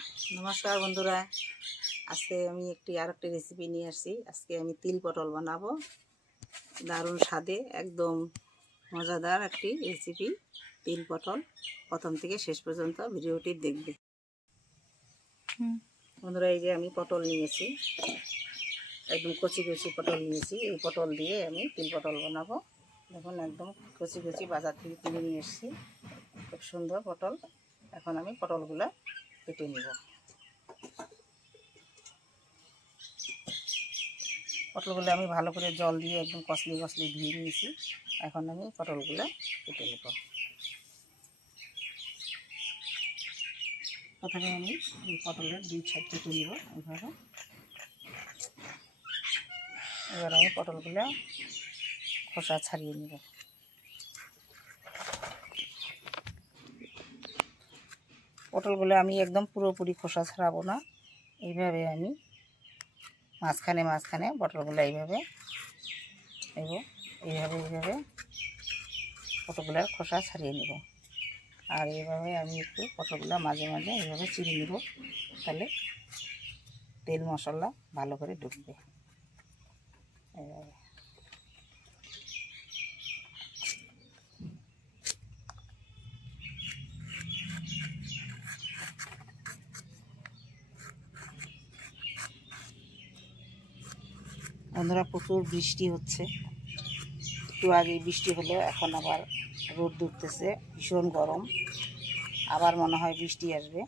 নমস্কার বন্ধুরা, আজকে আমি আরেকটি রেসিপি নিয়ে আসছি। আজকে আমি তিল পটল বানাবো। দারুণ স্বাদে একদম মজাদার একটি রেসিপি তিল পটল। প্রথম থেকে শেষ পর্যন্ত ভিডিওটি দেখবে বন্ধুরা। এই যে আমি পটল নিয়েছি, একদম কচি কচি পটল নিয়েছি। এই পটল দিয়ে আমি তিল পটল বানাবো। দেখুন একদম কচি কচি বাজার থেকে কিনে নিয়ে এসেছি, খুব সুন্দর পটল। এখন আমি পটলগুলো কেটে নেব। পটলগুলো আমি ভালো করে জল দিয়ে একদম কষলি কষলি ধুয়ে নিয়েছি। এখন আমি পটলগুলো কেটে নেব। প্রথমে আমি এই পটলের দুই সাইড কেটে নেব এইভাবে। এবার আমি পটলগুলো খোসা ছাড়িয়ে নেব। পটলগুলো আমি একদম পুরোপুরি খোসা ছাড়াবো না, এইভাবে আমি মাঝখানে মাঝখানে পটলগুলো এইভাবে এইভাবে পটলগুলোর খোসা ছাড়িয়ে নেব। আর এইভাবে আমি একটু পটলগুলো মাঝে মাঝে এইভাবে চিড়ে নেব, তাহলে তেল মশলা ভালো করে ঢুকবে। এইভাবে বন্ধুরা, প্রচুর বৃষ্টি হচ্ছে। একটু আগে বৃষ্টি হলো, এখন আবার রোদ উঠতেছে, ভীষণ গরম। আবার মনে হয় বৃষ্টি আসবে।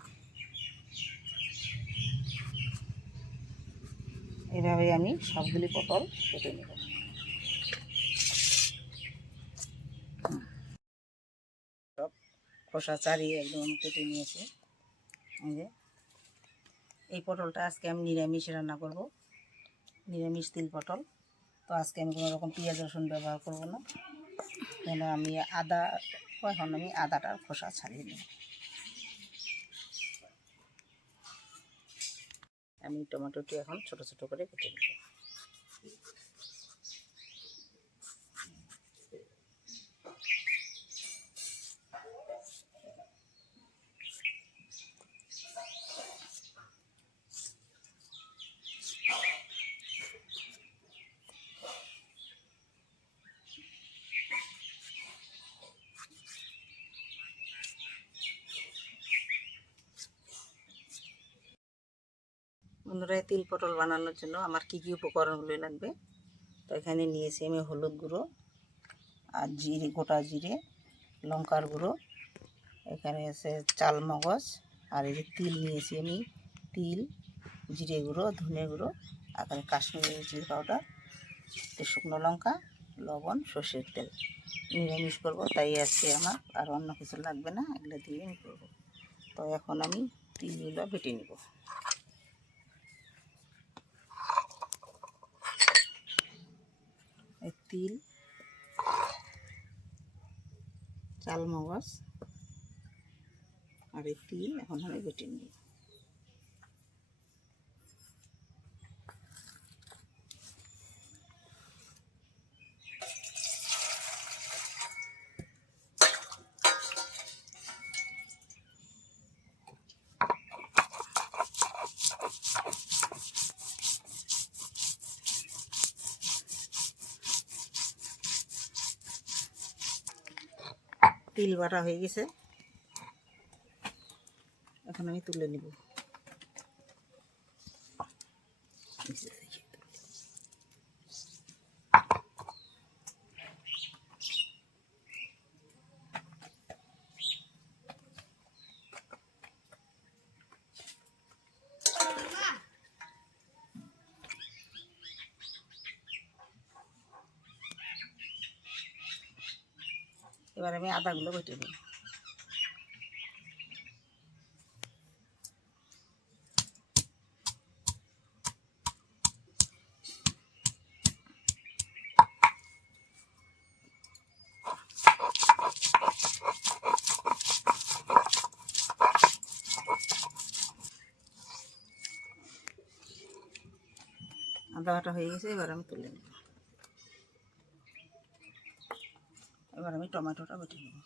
এভাবেই আমি সবগুলি পটল কেটে নেব। সব খোসা ছাড়িয়ে একদম কেটে নিয়েছি। এই যে এই পটলটা আজকে আমি নিরামিষ রান্না করব, নিরামিষ তিল পটল। তো আজকে আমি কোনো রকম পেঁয়াজ রসুন ব্যবহার করব না, কেন আমি এখন আমি আদাটার খোসা ছাড়িয়ে নেব। আমি টমেটোটি এখন ছোট ছোট করে কেটে নেব। বন্ধুরা, তিল পটল বানানোর জন্য আমার কী কী উপকরণগুলো লাগবে, তো এখানে নিয়েছি আমি হলুদ গুঁড়ো আর গোটা জিরে, লঙ্কার গুঁড়ো, এখানে আছে চাল মগজ, আর এই যে তিল নিয়েছি আমি, তিল, জিরে গুঁড়ো, ধনে গুঁড়ো, এখানে কাশ্মীরি চিলি পাউডার, শুকনো লঙ্কা, লবণ, সর্ষের তেল। নিরামিষ করবো তাই আজকে আমার আর অন্য কিছু লাগবে না, এগুলো দিয়ে আমি করবো। তো এখন আমি তিলগুলো বেটে নেব। তিল, চাল মগজ আর এই তিল এখন আমি বেটে নিই। তিল বাটা হয়ে গেছে, এখন আমি তুলে নিব। এবার আমি আদাগুলো বেটে নিই। আদা বাটা হয়ে গেছে, এবার আমি তুলে নেব। এবার আমি টমেটোটা বেটে নেব।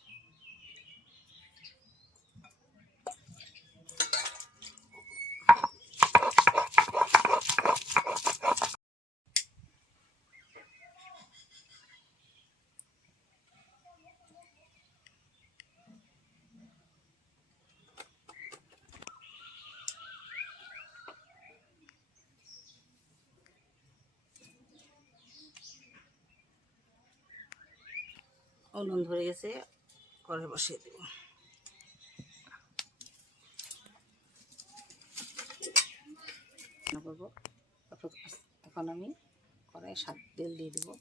উনুন ধরে গেছে, কড়াই বসিয়ে দেব। করবো এখন আমি কড়াইয়ে সাদা তেল দিয়ে দেবো।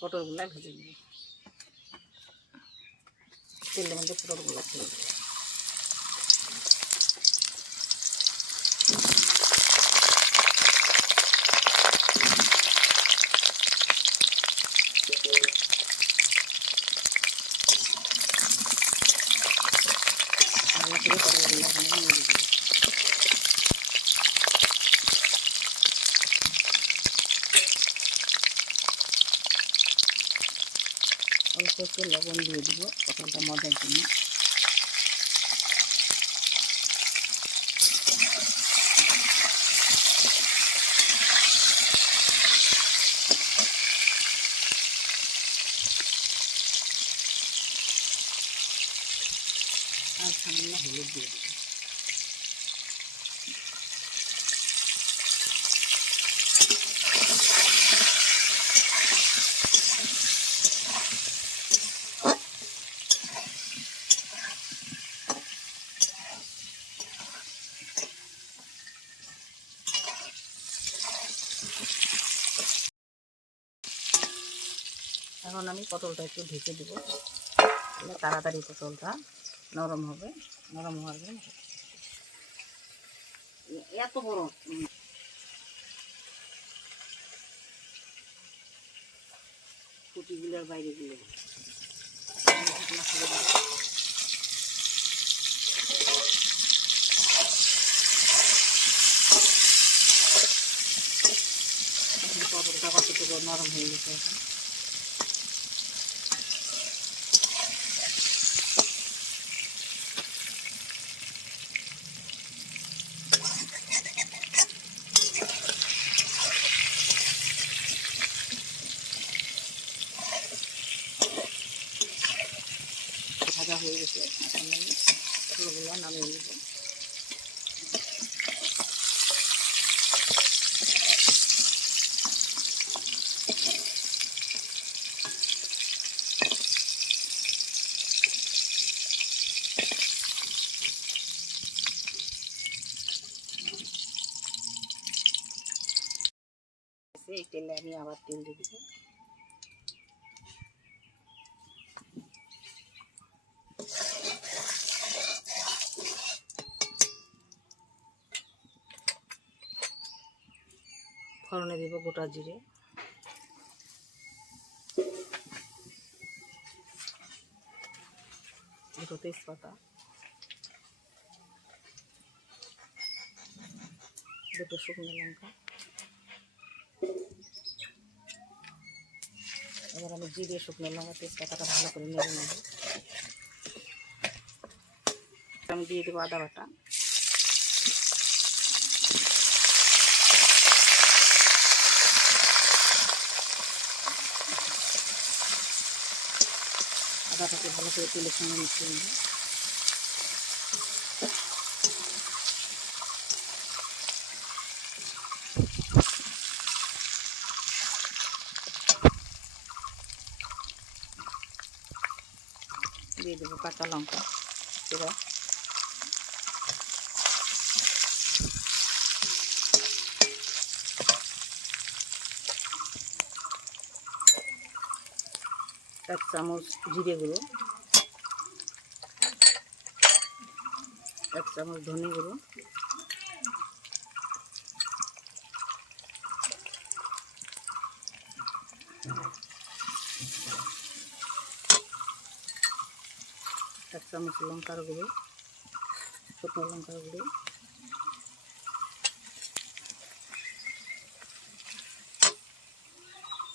পটলগুলো ভেজে নেব, তেলের মধ্যে পটলগুলো দিয়ে দেবো। ভালো করে পটলগুলো এখানে নিয়ে দেবো। অল্প একটু লবণ দিয়ে দিব পটলটা মজার জন্য। আর সামান্য হলুদ দিয়ে দিব। এখন আমি পটলটা একটু ঢেকে দেবো, তাহলে তাড়াতাড়ি পটলটা নরম হবে। নরম হওয়ার জন্য এত বড় কুটিগুলোর বাইরে গুলো পটলটা কতটুকু নরম হয়ে গেছে। এখন ভাজা হয়ে গেছে, এখন আমি পটলগুলো নামিয়ে নেব। এই তেলে আমি আবার তেল দিয়ে দিব। ফোড়নে দেব গোটা জিরে, দুটো তেজপাতা, দুটো শুকনো লঙ্কা। এবার আমি জিরে, শুকনো লঙ্কা, তেজপাতাটা ভালো করে নেড়ে নেব। আমি দিয়ে দেবো আদা বাটা, আদাটাকে ভালো করে তেলের সঙ্গে মিশিয়ে নেব। দিয়ে দেবো কাঁচা লঙ্কা চিরা, এক চামচ জিরে গুঁড়ো, এক চামচ ধনে গুঁড়ো, এক চামচ লঙ্কার গুঁড়ো, শুকনো লঙ্কার গুঁড়ো,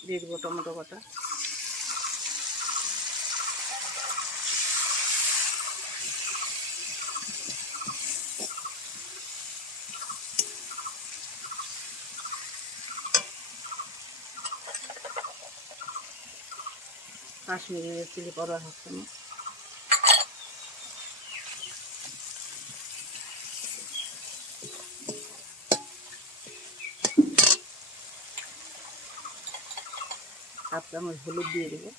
দিয়ে দেবো টমেটো বাটা, কাশ্মীরি রেড চিলি পাউডার হচ্ছে না। হাফ চামচ হলুদ দিয়ে দেবো।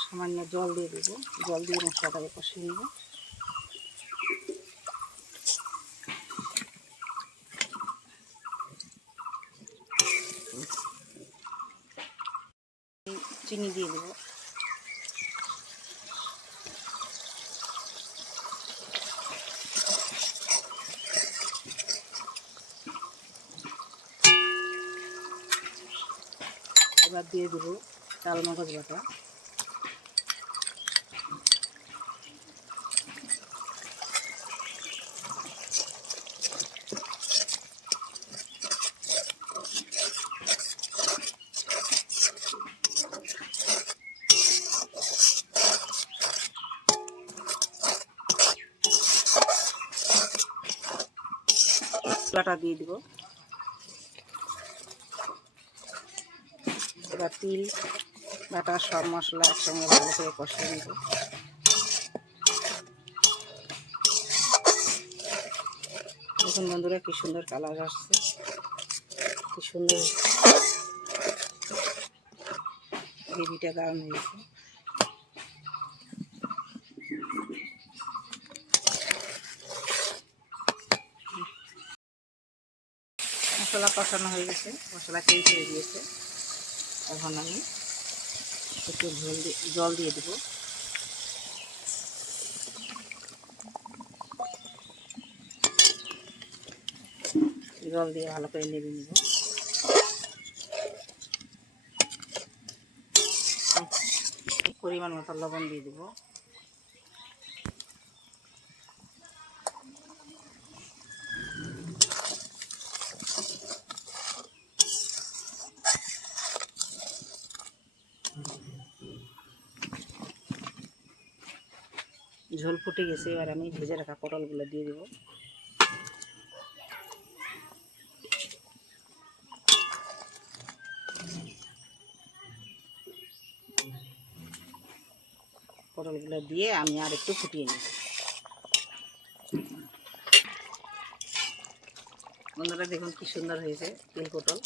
সামান্য জল দিয়ে দেবো। জল দিয়ে মশলাটাকে কষিয়ে নেব। চিনি দিয়ে দেবো। এবার দিয়ে দেবো চাল মগজ বাটা। বাটা দিয়ে দিব। এবার তিল বাটা সব মশলা একসঙ্গে ভালো করে কষিয়ে নেব। দেখুন বন্ধুরা কি সুন্দর কালার আসছে, কি সুন্দর গ্রেভিটা দারুণ হয়েছে। মশলা কষানো হয়ে গেছে, মশলা তেল ছেড়ে দিয়েছে। এখন আমি একটু জল দিয়ে দেবো। জল দিয়ে ভালো করে নেড়ে নেব। পরিমাণ মতো লবণ দিয়ে দেবো। ঝোল ফুটে গেছে, এবার আমি ভেজে রাখা পটলগুলো দিয়ে দেবো। পটলগুলো দিয়ে আমি আর একটু ফুটিয়ে নেব। বন্ধুরা দেখুন কি সুন্দর হয়েছে তিল পটল,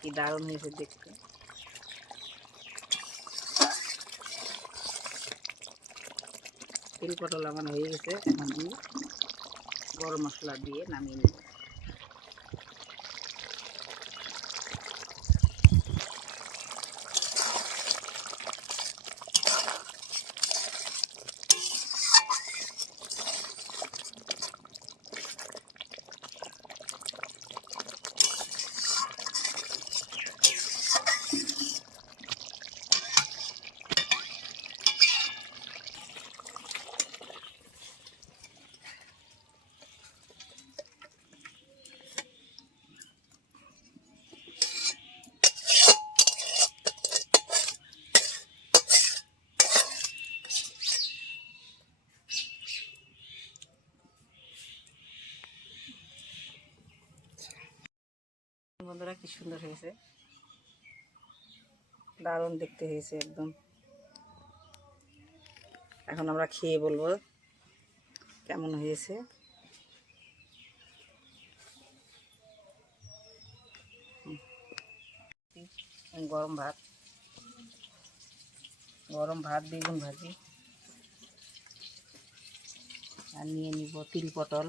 কি দারুণ হয়েছে দেখতে। তিল পটল আমার হয়ে গেছে। এখন আমি গরম মশলা দিয়ে নামিয়ে নেব। বন্ধুরা কি সুন্দর হয়েছে, দারুণ দেখতে হয়েছে একদম। এখন আমরা খেয়ে বলবো কেমন হয়েছে। গরম ভাত, বেগুন ভাজি, আর নিয়ে নিব তিল পটল।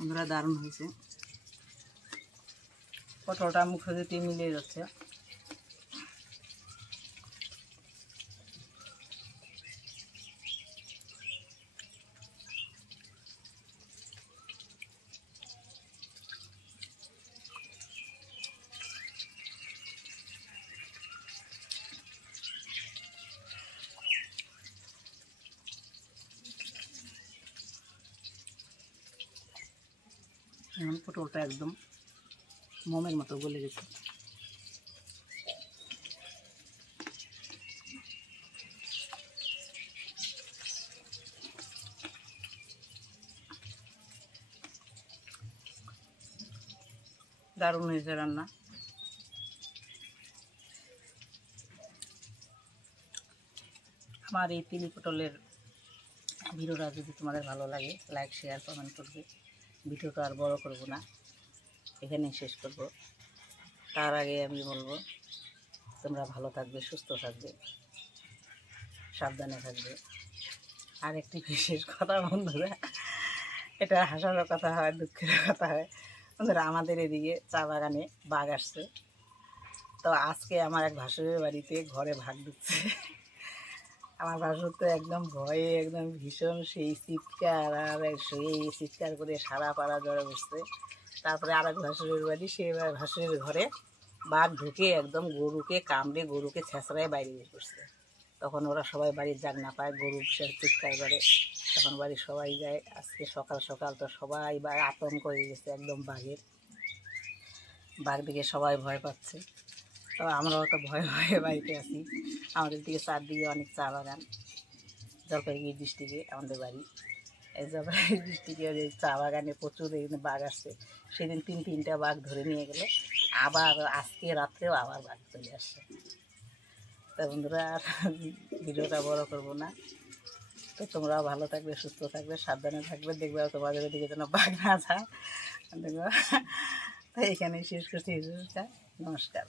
বন্ধুরা দারুণ হয়েছে, পটলটা মুখে দিতে মিলিয়ে যাচ্ছে। পটলটা একদম মোমের মতো গলে গেছে। দারুণ হয়েছে রান্না। আমার এই তিল পটলের ভিডিওটা যদি তোমাদের ভালো লাগে লাইক শেয়ার কমেন্ট করবে। ভিডিওটা আর বড় করব না, এখানেই শেষ করব। তার আগে আমি বলবো তোমরা ভালো থাকবে, সুস্থ থাকবে, সাবধানে থাকবে। আর একটি বিশেষ কথা বন্ধুরা, এটা হাসারও কথা হয়, দুঃখের কথা হয়। বন্ধুরা আমাদের এদিকে চা বাগানে বাঘ আসছে। তো আজকে আমার এক ভাসুরের বাড়িতে ঘরে ভাগ দিচ্ছে। আমার ভাসুর তো একদম ভয়ে একদম ভীষণ সেই চিৎকার, আর সেই চিৎকার করে সারা পাড়া জড়ে বসছে। তারপরে আর এক ভাসুরের বাড়ি, সে ভাসুরের ঘরে বাঘ ঢুকে একদম গরুকে কামড়ে গরুকে ছেঁচড়ায় বাইরে বের করছে। তখন ওরা সবাই বাড়ির জাগ না পায়, গরু চিৎকার করে, তখন বাড়ির সবাই যায়। আজকে সকাল সকাল তো সবাই আতঙ্ক হয়ে গেছে একদম বাঘের। বাঘ দিকে সবাই ভয় পাচ্ছে। তো আমরাও তো ভয়ে ভয়ে বাড়িতে আছি। আমাদের দিকে চারদিকে অনেক চা বাগান, জলপাইগুড়ি ডিস্ট্রিক্টে আমাদের বাড়ি। এই জলপাইগুড়ি ডিস্ট্রিক্টের এই চা বাগানে প্রচুর এখানে বাঘ আসছে। সেদিন তিনটা বাঘ ধরে নিয়ে গেল, আবার আজকে রাত্রেও আবার বাঘ চলে আসছে। তা বন্ধুরা আর ভিডিওটা বড় করবো না। তো তোমরাও ভালো থাকবে, সুস্থ থাকবে, সাবধানে থাকবে, দেখবে তোমাদের দিকে যেন বাঘ না যায়। দেখবে। তাই এখানেই শেষ করছি। নমস্কার।